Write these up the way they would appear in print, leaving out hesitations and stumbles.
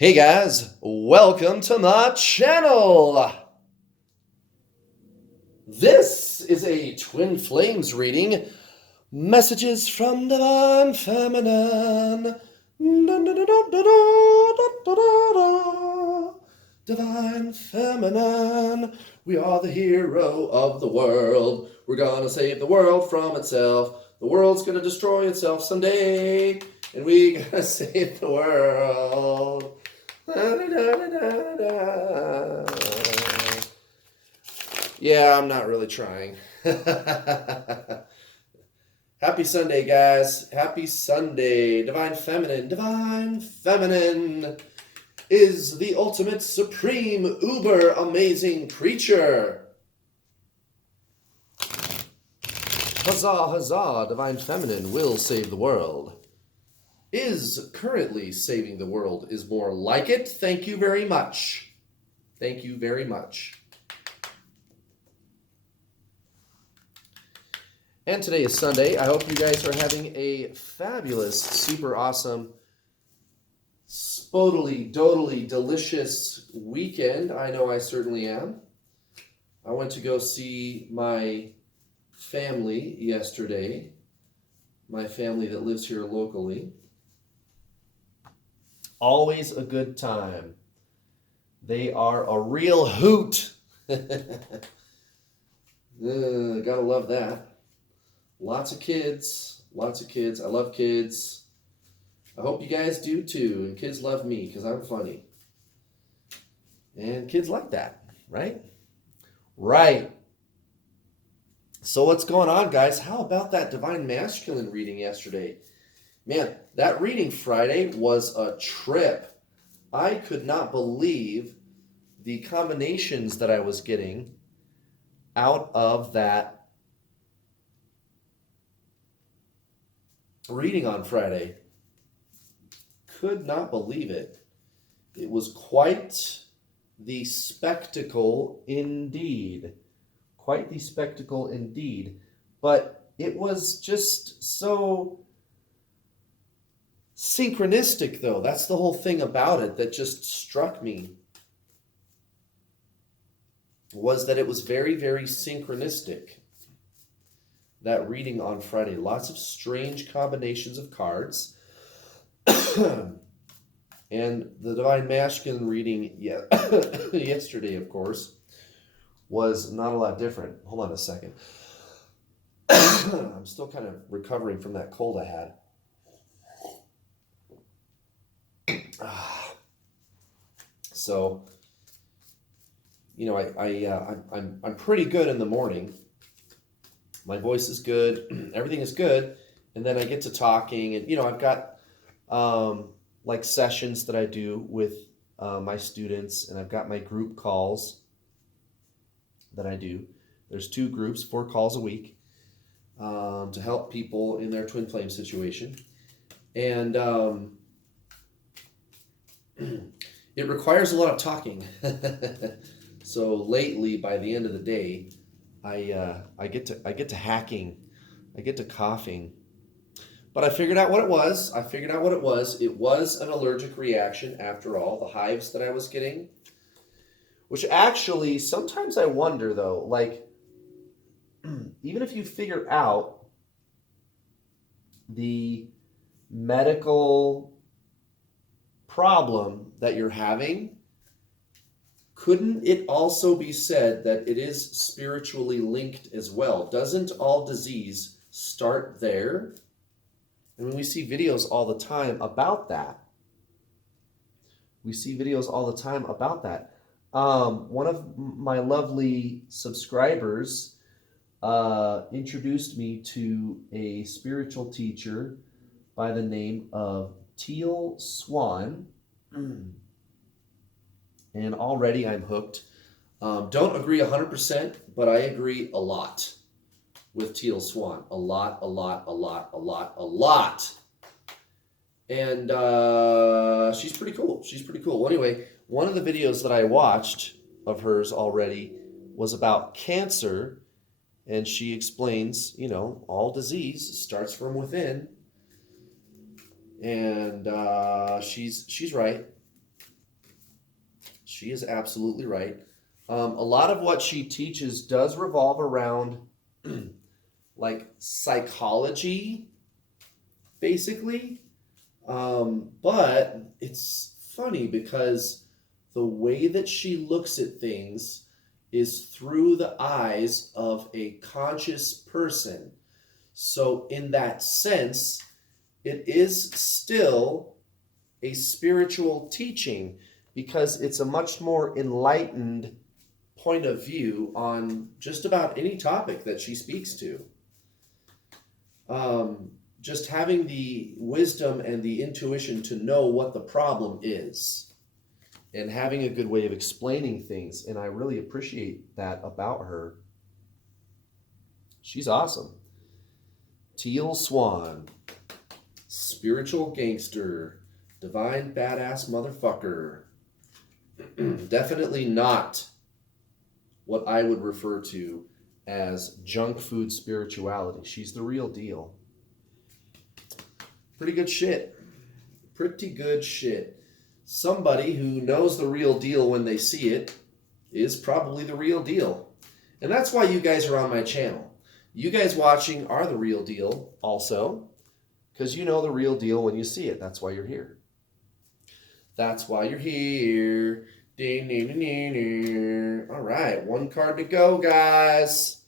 Hey guys, welcome to my channel. This is a Twin Flames reading, Messages from Divine Feminine. Divine Feminine, we are the hero of the world. We're gonna save the world from itself. The world's gonna destroy itself someday, and we gotta save the world. Yeah, I'm not really trying. Happy Sunday, guys. Happy Sunday. Divine Feminine. Divine Feminine is the ultimate, supreme, uber amazing creature. Huzzah, huzzah. Divine Feminine will save the world. Is currently saving the world is more like it. Thank you very much. Thank you very much. And today is Sunday. I hope you guys are having a fabulous, super awesome, spodally, dotally, delicious weekend. I know I certainly am. I went to go see my family yesterday. My family that lives here locally. Always a good time. They are a real hoot. Gotta love that. Lots of kids. Lots of kids. I love kids. I hope you guys do too. And kids love me because I'm funny. And kids like that, right? Right. So what's going on, guys? How about that Divine Masculine reading yesterday? Man, that reading Friday was a trip. I could not believe the combinations that I was getting out of that reading on Friday. Could not believe it. It was quite the spectacle indeed. Quite the spectacle indeed. But it was just so synchronistic, though. That's the whole thing about it that just struck me, was that it was very, very synchronistic. That reading on Friday. Lots of strange combinations of cards. And the Divine Masculine reading yesterday, of course, was not a lot different. Hold on a second. I'm still kind of recovering from that cold I had. So, you know, I'm pretty good in the morning. My voice is good. Everything is good. And then I get to talking, and I've got like sessions that I do with my students, and I've got my group calls that I do. There's 2 groups, 4 calls a week to help people in their twin flame situation. And it requires a lot of talking. So lately, by the end of the day, I get to hacking, I get to coughing. But I figured out what it was. It was an allergic reaction after all, the hives that I was getting. Which actually, sometimes I wonder though, like, even if you figure out the medical problem that you're having, couldn't it also be said that it is spiritually linked as well? Doesn't all disease start there? I mean, we see videos all the time about that. One of my lovely subscribers introduced me to a spiritual teacher by the name of Teal Swan. And already I'm hooked. Don't agree 100%, but I agree a lot with Teal Swan. A lot. And she's pretty cool. Well, anyway, one of the videos that I watched of hers already was about cancer. And she explains, all disease starts from within. And she's right. She is absolutely right. A lot of what she teaches does revolve around like psychology, basically. But it's funny because the way that she looks at things is through the eyes of a conscious person. So, in that sense, it is still a spiritual teaching because it's a much more enlightened point of view on just about any topic that she speaks to. Just having the wisdom and the intuition to know what the problem is and having a good way of explaining things. And I really appreciate that about her. She's awesome. Teal Swan, spiritual gangster, divine badass motherfucker. Definitely not what I would refer to as junk food spirituality. She's the real deal. Pretty good shit. Pretty good shit. Somebody who knows the real deal when they see it is probably the real deal. And that's why you guys are on my channel. You guys watching are the real deal also, because you know the real deal when you see it. That's why you're here. That's why you're here. All right, one card to go, guys.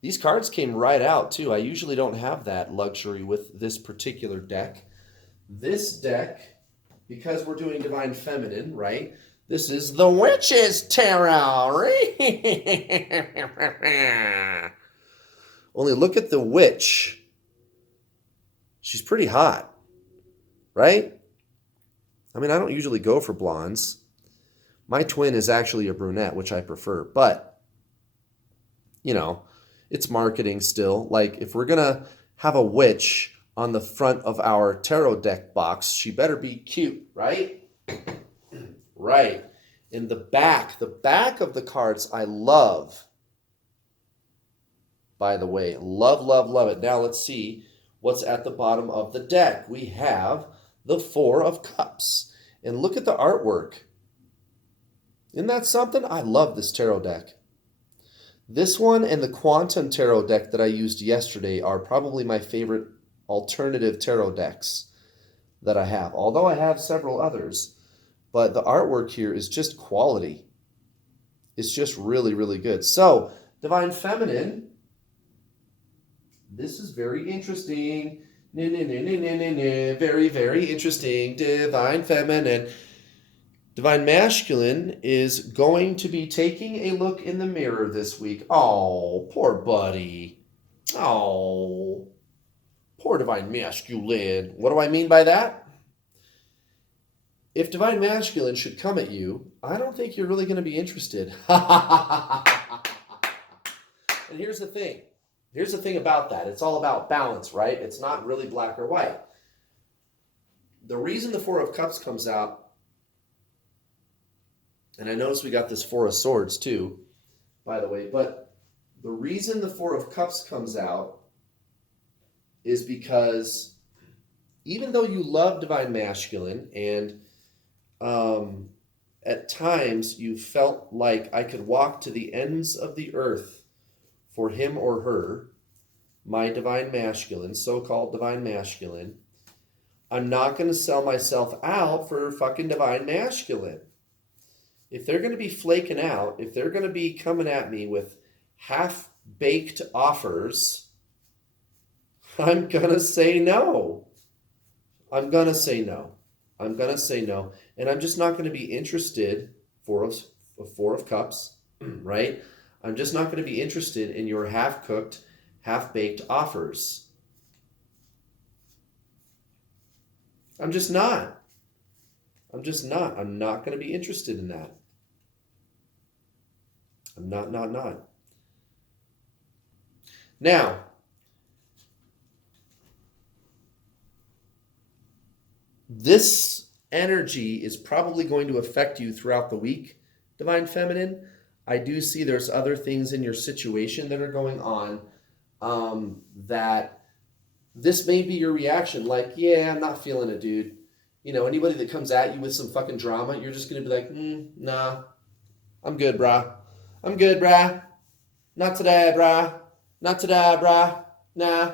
These cards came right out, too. I usually don't have that luxury with this particular deck. This deck, because we're doing Divine Feminine, right? This is the Witch's Tarot. Only look at the witch. She's pretty hot, right? I mean, I don't usually go for blondes. My twin is actually a brunette, which I prefer. But, you know, it's marketing still. Like, if we're going to have a witch on the front of our tarot deck box, she better be cute, right? Right. In the back of the cards, I love, by the way. Love, love, love it. Now let's see what's at the bottom of the deck. We have the Four of Cups. And look at the artwork. Isn't that something? I love this tarot deck. This one and the Quantum Tarot deck that I used yesterday are probably my favorite alternative tarot decks that I have. Although I have several others. But the artwork here is just quality. It's just really, really good. So, Divine Feminine. This is very interesting. Very, very interesting. Divine Feminine. Divine Masculine is going to be taking a look in the mirror this week. Oh, poor buddy. Oh, poor Divine Masculine. What do I mean by that? If Divine Masculine should come at you, I don't think you're really going to be interested. And here's the thing. Here's the thing about that. It's all about balance, right? It's not really black or white. The reason the Four of Cups comes out, and I notice we got this Four of Swords too, by the way, but the reason the Four of Cups comes out is because even though you love Divine Masculine and at times you felt like I could walk to the ends of the earth for him or her, my Divine Masculine, so-called Divine Masculine, I'm not going to sell myself out for fucking Divine Masculine. If they're going to be flaking out, if they're going to be coming at me with half-baked offers, I'm going to say no. I'm going to say no. I'm going to say no. And I'm just not going to be interested, Four of Cups, right? I'm just not going to be interested in your half-cooked, half-baked offers. I'm just not. I'm just not. I'm not going to be interested in that. I'm not. Now, this energy is probably going to affect you throughout the week, Divine Feminine. I do see there's other things in your situation that are going on that this may be your reaction. Like, yeah, I'm not feeling it, dude. You know, anybody that comes at you with some fucking drama, you're just going to be like, nah, I'm good, brah. I'm good, brah. Not today, brah. Not today, brah. Nah,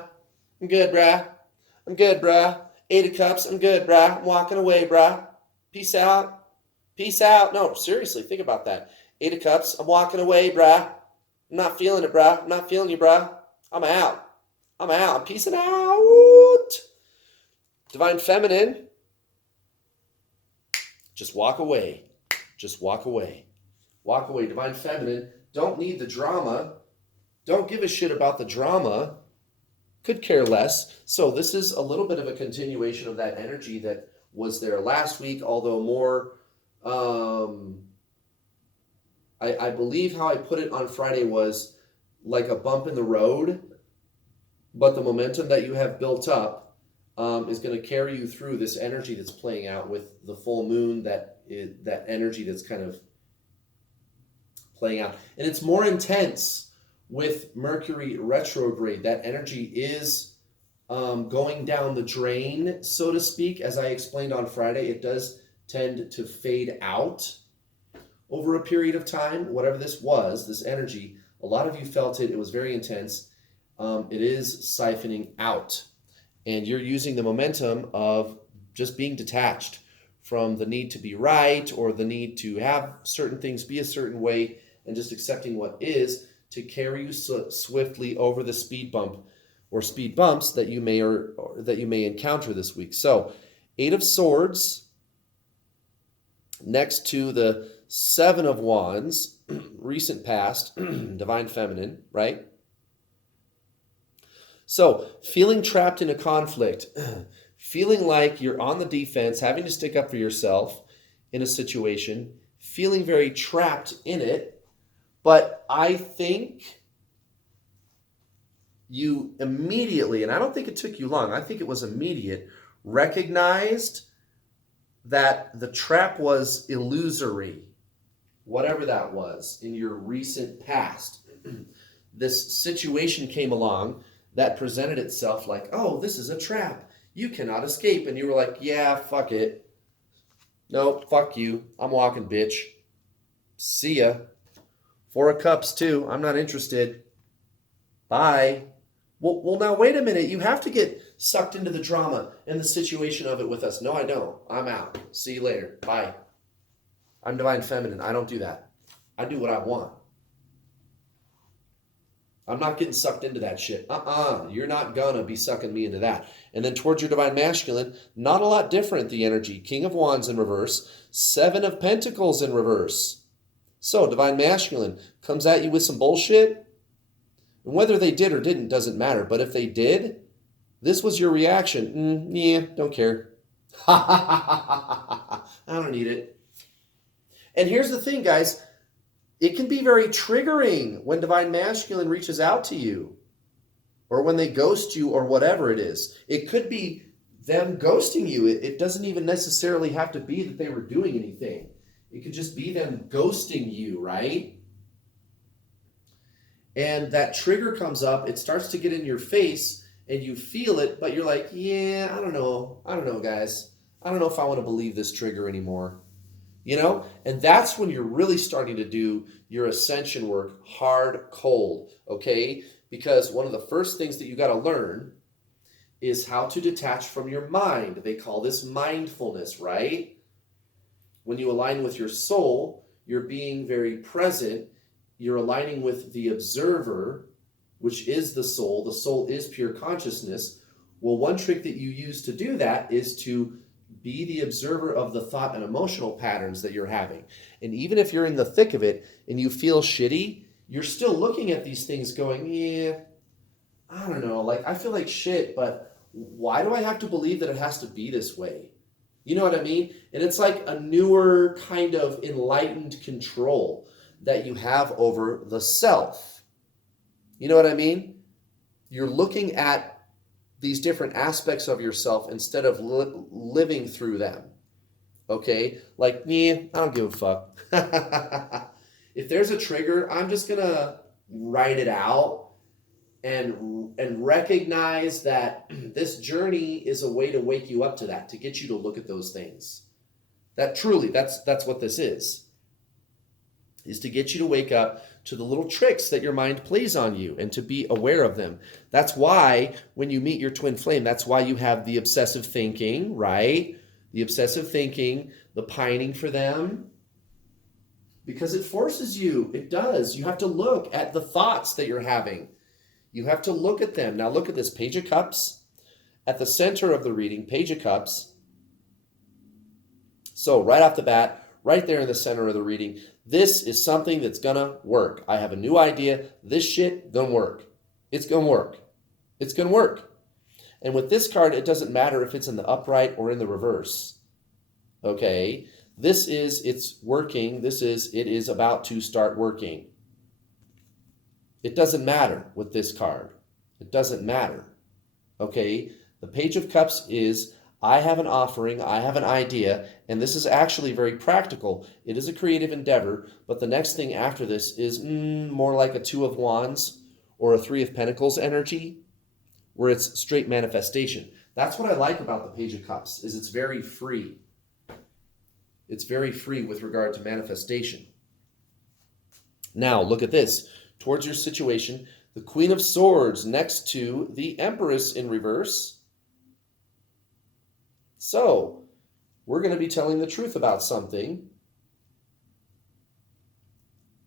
I'm good, brah. I'm good, brah. 8 of Cups, I'm good, brah. I'm walking away, brah. Peace out. Peace out. No, seriously, think about that. 8 of Cups, I'm walking away, brah. I'm not feeling it, brah. I'm not feeling you, brah. I'm out. I'm out. I'm peacing out. Divine Feminine, just walk away. Just walk away. Walk away. Divine Feminine, don't need the drama. Don't give a shit about the drama. Could care less. So this is a little bit of a continuation of that energy that was there last week, although more, I believe how I put it on Friday was like a bump in the road, but the momentum that you have built up is going to carry you through this energy that's playing out with the full moon, that energy that's kind of playing out. And it's more intense with Mercury retrograde. That energy is going down the drain, so to speak. As I explained on Friday, it does tend to fade out over a period of time. Whatever this was, this energy, a lot of you felt it. It was very intense. It is siphoning out. And you're using the momentum of just being detached from the need to be right or the need to have certain things be a certain way, and just accepting what is to carry you swiftly over the speed bump or speed bumps that you may or that you may encounter this week. So 8 of Swords next to the 7 of Wands, recent past, Divine Feminine, right? So feeling trapped in a conflict, feeling like you're on the defense, having to stick up for yourself in a situation, feeling very trapped in it. But I think you immediately, and I don't think it took you long, I think it was immediate, recognized that the trap was illusory, whatever that was in your recent past. This situation came along that presented itself like, oh, this is a trap. You cannot escape. And you were like, yeah, fuck it. Nope, fuck you. I'm walking, bitch. See ya. 4 of Cups too. I'm not interested. Bye. Well, now wait a minute. You have to get sucked into the drama and the situation of it with us. No, I don't. I'm out. See you later. Bye. I'm Divine Feminine. I don't do that. I do what I want. I'm not getting sucked into that shit. You're not gonna be sucking me into that. And then towards your Divine Masculine, not a lot different, the energy. King of Wands in reverse, 7 of Pentacles in reverse. So Divine Masculine comes at you with some bullshit. And whether they did or didn't doesn't matter. But if they did, this was your reaction. Yeah, don't care. I don't need it. And here's the thing, guys. It can be very triggering when Divine Masculine reaches out to you or when they ghost you or whatever it is. It could be them ghosting you. It doesn't even necessarily have to be that they were doing anything. It could just be them ghosting you, right? And that trigger comes up. It starts to get in your face and you feel it, but you're like, yeah, I don't know. I don't know, guys. I don't know if I want to believe this trigger anymore. You know, and that's when you're really starting to do your ascension work hard, cold, okay? Because one of the first things that you got to learn is how to detach from your mind. They call this mindfulness, right? When you align with your soul, you're being very present. You're aligning with the observer, which is the soul. The soul is pure consciousness. Well, one trick that you use to do that is to be the observer of the thought and emotional patterns that you're having. And even if you're in the thick of it and you feel shitty, you're still looking at these things going, yeah, I don't know, like I feel like shit, but why do I have to believe that it has to be this way? You know what I mean? And it's like a newer kind of enlightened control that you have over the self. You know what I mean? You're looking at these different aspects of yourself instead of living through them. Okay? Like, yeah, I don't give a fuck. If there's a trigger, I'm just going to write it out and recognize that this journey is a way to wake you up to that, to get you to look at those things. That truly, that's what this is to get you to wake up to the little tricks that your mind plays on you and to be aware of them. That's why when you meet your twin flame, that's why you have the obsessive thinking, right? The obsessive thinking, the pining for them, because it forces you. It does. You have to look at the thoughts that you're having. You have to look at them. Now look at this Page of Cups. At the center of the reading, Page of Cups. So right off the bat, right there in the center of the reading, this is something that's gonna work. I have a new idea. This shit gonna work. It's gonna work. It's gonna work. And with this card, it doesn't matter if it's in the upright or in the reverse. Okay? It's working. It is about to start working. It doesn't matter with this card. It doesn't matter. Okay? The Page of Cups is, I have an offering, I have an idea, and this is actually very practical. It is a creative endeavor, but the next thing after this is more like a Two of Wands or a Three of Pentacles energy, where it's straight manifestation. That's what I like about the Page of Cups, is it's very free. It's very free with regard to manifestation. Now, look at this. Towards your situation, the Queen of Swords next to the Empress in reverse. So, we're going to be telling the truth about something.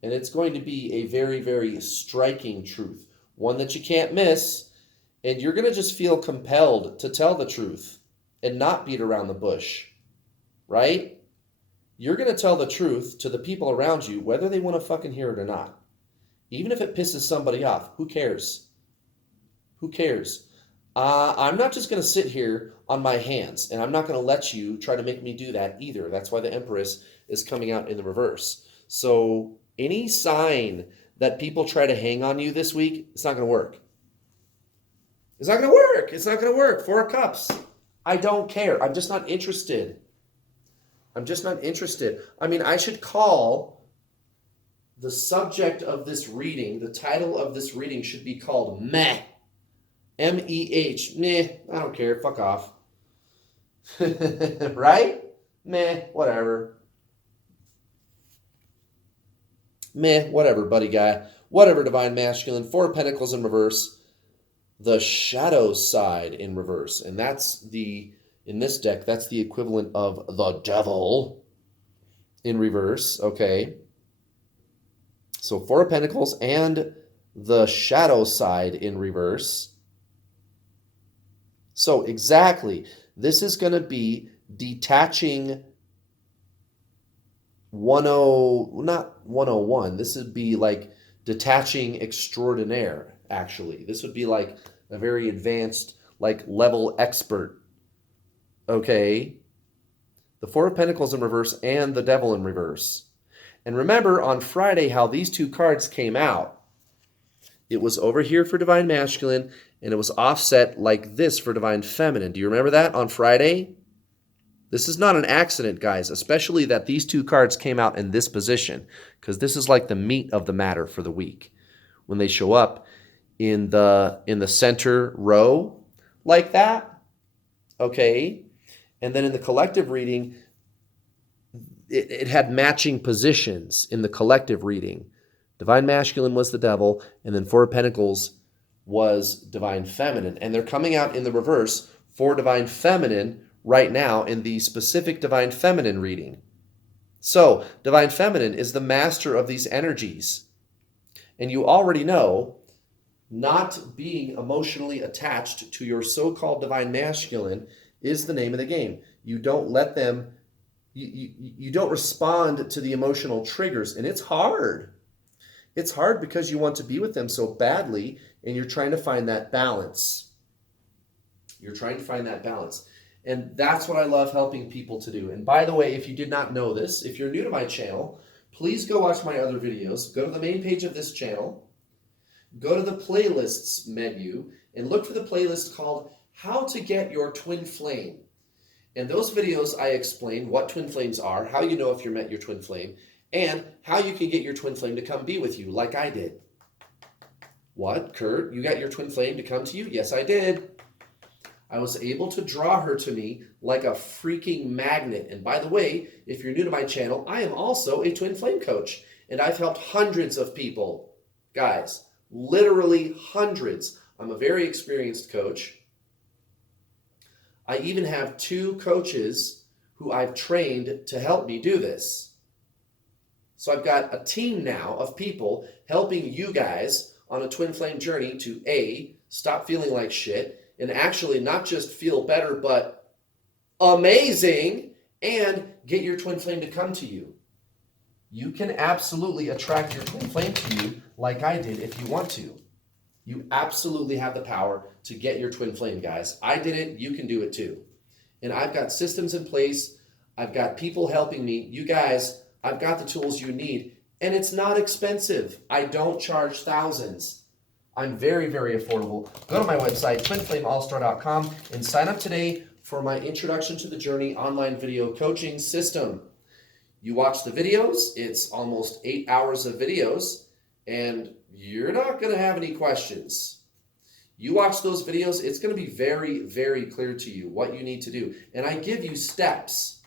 And it's going to be a very, very striking truth. One that you can't miss. And you're going to just feel compelled to tell the truth and not beat around the bush. Right? You're going to tell the truth to the people around you, whether they want to fucking hear it or not. Even if it pisses somebody off, who cares? Who cares? I'm not just going to sit here on my hands, and I'm not going to let you try to make me do that either. That's why the Empress is coming out in the reverse. So any sign that people try to hang on you this week, it's not going to work. It's not going to work. It's not going to work. Four of Cups. I don't care. I'm just not interested. I'm just not interested. I mean, I should call the subject of this reading, the title of this reading should be called Meh. M-E-H. Meh. I don't care. Fuck off. Right? Meh. Whatever. Meh. Whatever, buddy guy. Whatever, Divine Masculine. Four of Pentacles in reverse. The Shadow side in reverse. And that's in this deck, that's the equivalent of the Devil in reverse. Okay. So Four of Pentacles and the Shadow side in reverse. So exactly, this is going to be detaching not 101. This would be like detaching extraordinaire, actually. This would be like a very advanced, like level expert. Okay. The Four of Pentacles in reverse and the Devil in reverse. And remember on Friday how these two cards came out. It was over here for Divine Masculine, and it was offset like this for Divine Feminine. Do you remember that on Friday? This is not an accident, guys, especially that these two cards came out in this position, because this is like the meat of the matter for the week. When they show up in the center row like that, okay? And then in the collective reading, it had matching positions in the collective reading. Divine Masculine was the Devil, and then Four of Pentacles was Divine Feminine. And they're coming out in the reverse for Divine Feminine right now in the specific Divine Feminine reading. So, Divine Feminine is the master of these energies. And you already know, not being emotionally attached to your so-called Divine Masculine is the name of the game. You don't let them... You don't respond to the emotional triggers, and it's hard. It's hard because you want to be with them so badly, and you're trying to find that balance. You're trying to find that balance. And that's what I love helping people to do. And by the way, if you did not know this, if you're new to my channel, please go watch my other videos. Go to the main page of this channel. Go to the playlists menu and look for the playlist called How to Get Your Twin Flame. In those videos, I explain what twin flames are, how you know if you're met your twin flame, and how you can get your twin flame to come be with you like I did. What, Kurt? You got your twin flame to come to you? Yes, I did. I was able to draw her to me like a freaking magnet. And by the way, if you're new to my channel, I am also a twin flame coach. And I've helped hundreds of people. Guys, literally hundreds. I'm a very experienced coach. I even have 2 coaches who I've trained to help me do this. So I've got a team now of people helping you guys on a twin flame journey to A, stop feeling like shit, and actually not just feel better, but amazing, and get your twin flame to come to you. You can absolutely attract your twin flame to you like I did if you want to. You absolutely have the power to get your twin flame, guys. I did it. You can do it too. And I've got systems in place. I've got people helping me. You guys, I've got the tools you need. And it's not expensive. I don't charge thousands. I'm very, very affordable. Go to my website, twinflameallstar.com, and sign up today for my Introduction to the Journey online video coaching system. You watch the videos. It's almost 8 hours of videos, and you're not going to have any questions. You watch those videos, it's going to be very, very clear to you what you need to do. And I give you steps,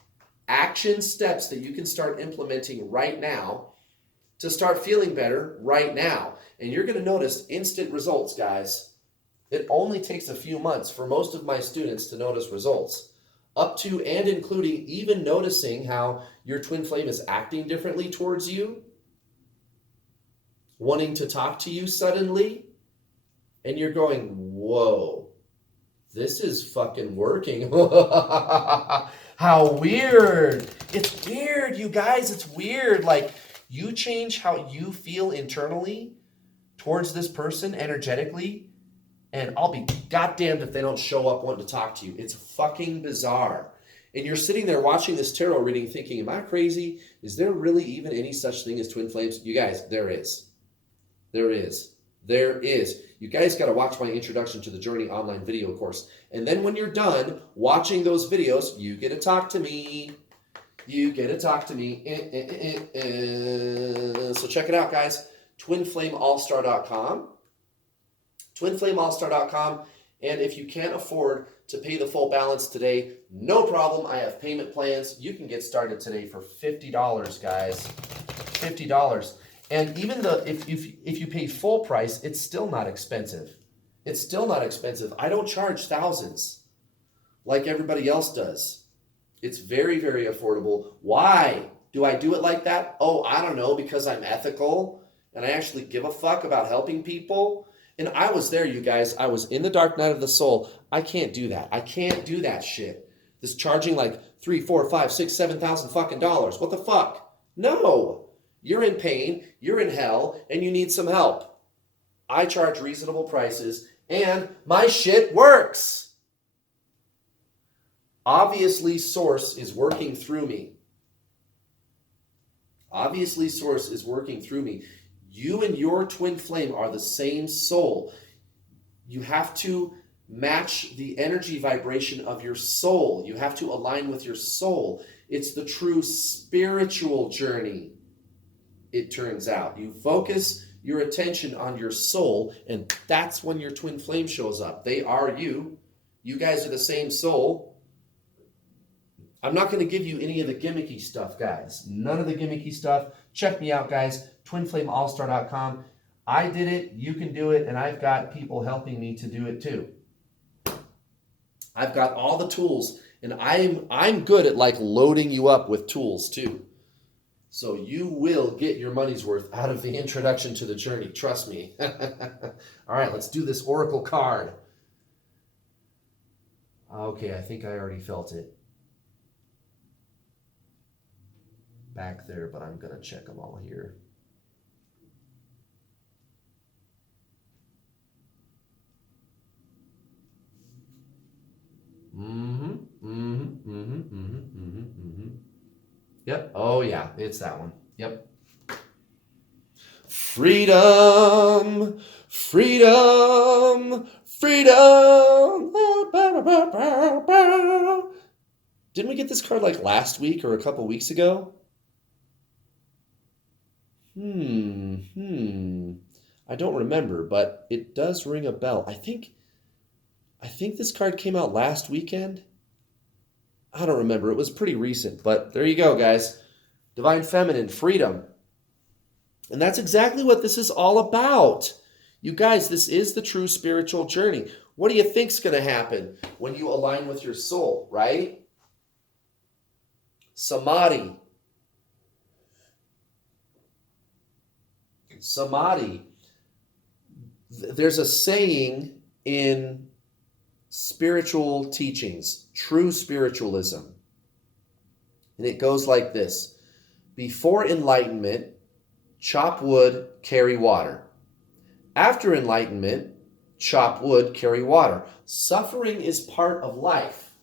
action steps that you can start implementing right now to start feeling better right now. And you're going to notice instant results, guys. It only takes a few months for most of my students to notice results, up to and including even noticing how your twin flame is acting differently towards you, wanting to talk to you suddenly, and you're going, whoa, this is fucking working. How weird. It's weird, you guys. It's weird. Like, you change how you feel internally towards this person energetically, and I'll be goddamned if they don't show up wanting to talk to you. It's fucking bizarre. And you're sitting there watching this tarot reading thinking, am I crazy? Is there really even any such thing as twin flames? You guys, there is. There is. There is. You guys got to watch my Introduction to the Journey online video course. And then when you're done watching those videos, you get to talk to me. You get to talk to me. So check it out, guys. twinflameallstar.com. twinflameallstar.com. And if you can't afford to pay the full balance today, no problem. I have payment plans. You can get started today for $50, guys. $50. And even if you pay full price, it's still not expensive. It's still not expensive. I don't charge thousands like everybody else does. It's very, very affordable. Why do I do it like that? Oh, I don't know, because I'm ethical and I actually give a fuck about helping people. And I was there, you guys. I was in the dark night of the soul. I can't do that. I can't do that shit. This charging like $3,000, $4,000, $5,000, $6,000, $7,000 fucking dollars. What the fuck? No. You're in pain, you're in hell, and you need some help. I charge reasonable prices, and my shit works. Obviously, Source is working through me. Obviously, Source is working through me. You and your twin flame are the same soul. You have to match the energy vibration of your soul. You have to align with your soul. It's the true spiritual journey. It turns out you focus your attention on your soul, and that's when your twin flame shows up. They are you. You guys are the same soul. I'm not going to give you any of the gimmicky stuff, guys. None of the gimmicky stuff. Check me out, guys. twinflameallstar.com. I did it. You can do it. And I've got people helping me to do it too. I've got all the tools, and I'm good at like loading you up with tools too. So you will get your money's worth out of the Introduction to the Journey. Trust me. All right, let's do this Oracle card. Okay, I think I already felt it back there, but I'm going to check them all here. Yep. Oh, yeah. It's that one. Yep. Freedom. Freedom. Freedom. Didn't we get this card like last week or a couple weeks ago? I don't remember, but it does ring a bell. I think this card came out last weekend. I don't remember. It was pretty recent, but there you go, guys. Divine Feminine, freedom. And that's exactly what this is all about. You guys, this is the true spiritual journey. What do you think's going to happen when you align with your soul, right? Samadhi. Samadhi. There's a saying in spiritual teachings, true spiritualism, and it goes like this: before enlightenment, chop wood, carry water. After enlightenment, chop wood, carry water. Suffering is part of life.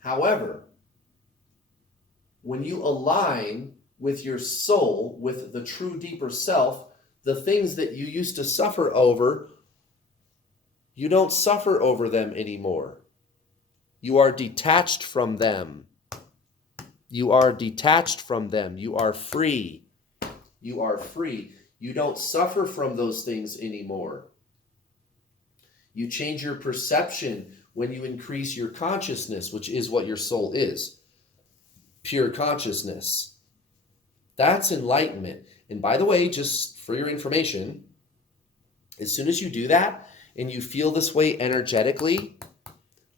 However, when you align with your soul, with the true deeper self, the things that you used to suffer over, you don't suffer over them anymore. You are detached from them. You are detached from them. You are free. You are free. You don't suffer from those things anymore. You change your perception when you increase your consciousness, which is what your soul is. Pure consciousness. That's enlightenment. And by the way, just for your information, as soon as you do that and you feel this way energetically,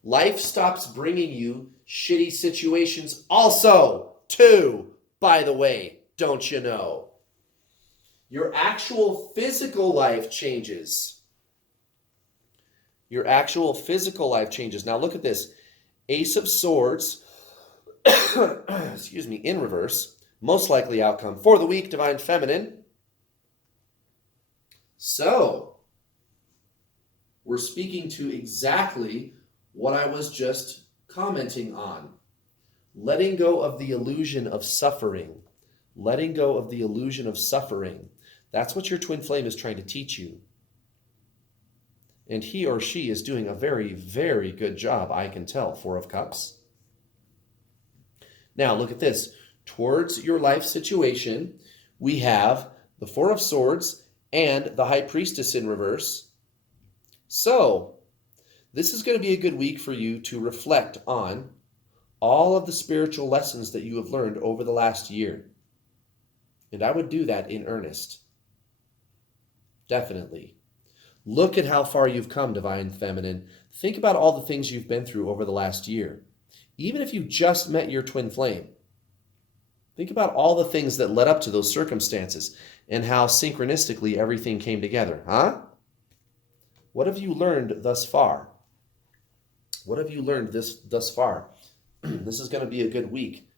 life stops bringing you shitty situations also, too, by the way, don't you know? Your actual physical life changes. Your actual physical life changes. Now look at this. Ace of Swords, excuse me, in reverse. Most likely outcome for the week, Divine Feminine. So, we're speaking to exactly what I was just commenting on. Letting go of the illusion of suffering. Letting go of the illusion of suffering. That's what your twin flame is trying to teach you. And he or she is doing a very, very good job, I can tell. Four of Cups. Now, look at this. Towards your life situation, we have the Four of Swords and the High Priestess in reverse. So, this is going to be a good week for you to reflect on all of the spiritual lessons that you have learned over the last year. And I would do that in earnest. Definitely. Look at how far you've come, Divine Feminine. Think about all the things you've been through over the last year. Even if you just met your twin flame, think about all the things that led up to those circumstances and how synchronistically everything came together, huh? What have you learned thus far? What have you learned thus far? This is going to be a good week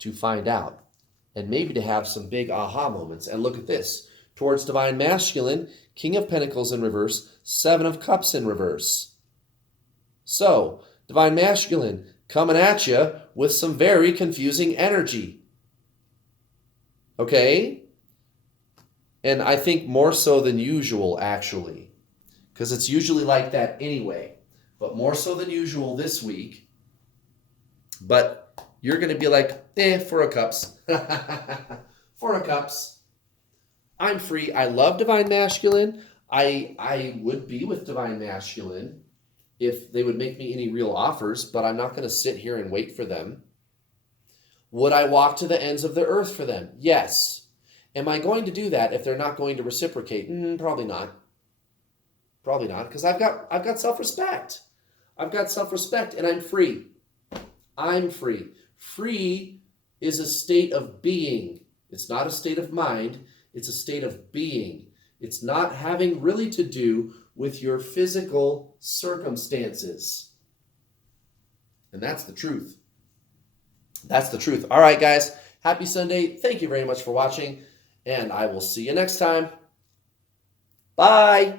to find out and maybe to have some big aha moments. And look at this. Towards Divine Masculine, King of Pentacles in reverse, Seven of Cups in reverse. So, Divine Masculine coming at you with some very confusing energy. Okay? And I think more so than usual, actually. Because it's usually like that anyway. But more so than usual this week. But you're going to be like, Four of Cups. Four of Cups. I'm free. I love Divine Masculine. I would be with Divine Masculine if they would make me any real offers, but I'm not going to sit here and wait for them. Would I walk to the ends of the earth for them? Yes. Am I going to do that if they're not going to reciprocate? Probably not. Probably not, because I've got self-respect. I've got self-respect, and I'm free. I'm free. Free is a state of being. It's not a state of mind. It's a state of being. It's not having really to do with your physical circumstances. And that's the truth. That's the truth. All right, guys. Happy Sunday. Thank you very much for watching. And I will see you next time. Bye.